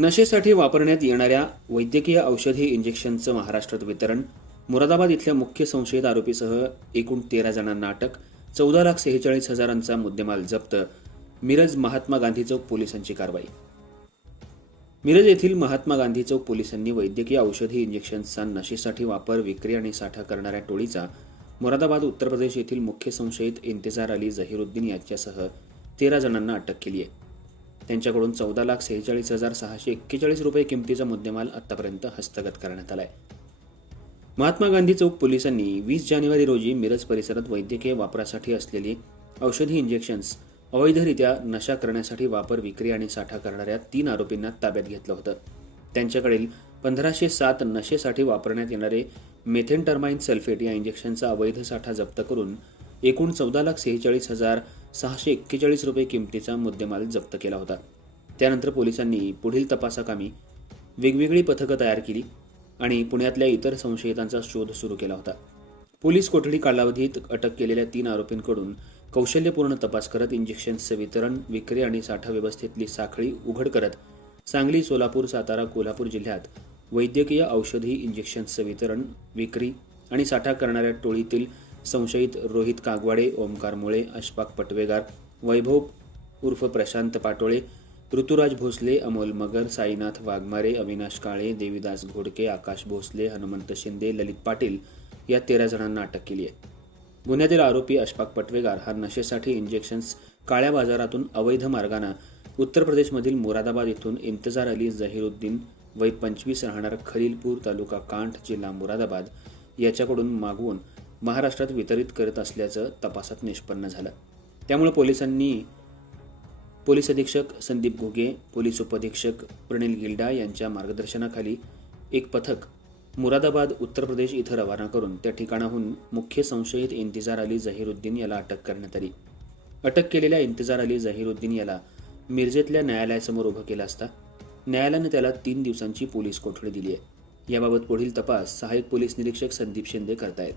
नशेसाठी वापरण्यात येणाऱ्या वैद्यकीय औषधी इंजेक्शनचं महाराष्ट्रात वितरण, मुरादाबाद इथल्या मुख्य संशयित आरोपीसह एकूण 13 जणांना अटक, 14,46,000चा मुद्देमाल जप्त, मिरज महात्मा गांधी चौक पोलिसांची कारवाई. मिरज येथील महात्मा गांधी चौक पोलिसांनी वैद्यकीय औषधी इंजेक्शन्सचा नशेसाठी वापर, विक्री आणि साठा करणाऱ्या टोळीचा मुरादाबाद उत्तर प्रदेश येथील मुख्य संशयित इंतिजार अली झहीरुद्दीन यांच्यासह 13 जणांना अटक केली आहे. त्यांच्याकडून 14,46,641 रुपये किमतीचा मुद्देमाल आतापर्यंत हस्तगत करण्यात आलाय. महात्मा गांधी चौक पोलिसांनी 20 जानेवारी रोजी मिरज परिसरात वैद्यकीय वापरासाठी असलेली औषधी इंजेक्शन्स अवैधरित्या नशा करण्यासाठी वापर, विक्री आणि साठा करणाऱ्या 3 आरोपींना ताब्यात घेतलं होतं. त्यांच्याकडील 1507 नशेसाठी वापरण्यात येणारे मेथेनटर्माइन सल्फेट या इंजेक्शनचा अवैध साठा जप्त करून एकूण 14,46,641 रुपये किमतीचा मुद्देमाल जप्त केला होता. त्यानंतर पोलिसांनी पुढील तपासाकामी वेगवेगळी पथकं तयार केली आणि पुण्यातल्या इतर संशयितांचा शोध सुरू केला होता. पोलीस कोठडी कालावधीत अटक केलेल्या 3 आरोपींकडून कौशल्यपूर्ण तपास करत इंजेक्शन्सचं वितरण, विक्री आणि साठा व्यवस्थेतली साखळी उघड करत सांगली, सोलापूर, सातारा, कोल्हापूर जिल्ह्यात वैद्यकीय औषधी इंजेक्शन्सचं वितरण, विक्री आणि साठा करणाऱ्या टोळीतील संशयित रोहित कागवाडे, ओमकार मुळे, अशफाक पटवेगार, वैभव उर्फ प्रशांत पाटोळे, ऋतुराज भोसले, अमोल मगर, साईनाथ वाघमारे, अविनाश काळे, देवीदास घोडके, आकाश भोसले, हनुमंत शिंदे, ललित पाटील या 13 जणांना अटक केली आहे. गुन्ह्यातील आरोपी अशफाक पटवेगार हा नशेसाठी इंजेक्शन्स काळ्या बाजारातून अवैध मार्गाने उत्तर प्रदेशमधील मुरादाबाद इथून इंतिजार अली झहीरुद्दीन वय 25 राहणार खलीलपूर, तालुका कांठ, जिल्हा मुरादाबाद याच्याकडून मागवून महाराष्ट्रात वितरित करत असल्याचं तपासात निष्पन्न झालं. त्यामुळे पोलिसांनी पोलीस अधीक्षक संदीप घुगे, पोलीस उपअधीक्षक प्रणिल गिल्डा यांच्या मार्गदर्शनाखाली एक पथक मुरादाबाद, उत्तर प्रदेश इथं रवाना करून त्या ठिकाणाहून मुख्य संशयित इंतिजार अली झहीरुद्दीन याला अटक करण्यात आली. अटक केलेल्या इंतिजार अली झहीरुद्दीन याला मिरजेतल्या न्यायालयासमोर उभं केलं असता न्यायालयानं त्याला 3 दिवसांची पोलीस कोठडी दिली आहे. याबाबत पुढील तपास सहाय्यक पोलीस निरीक्षक संदीप शिंदे करतायत.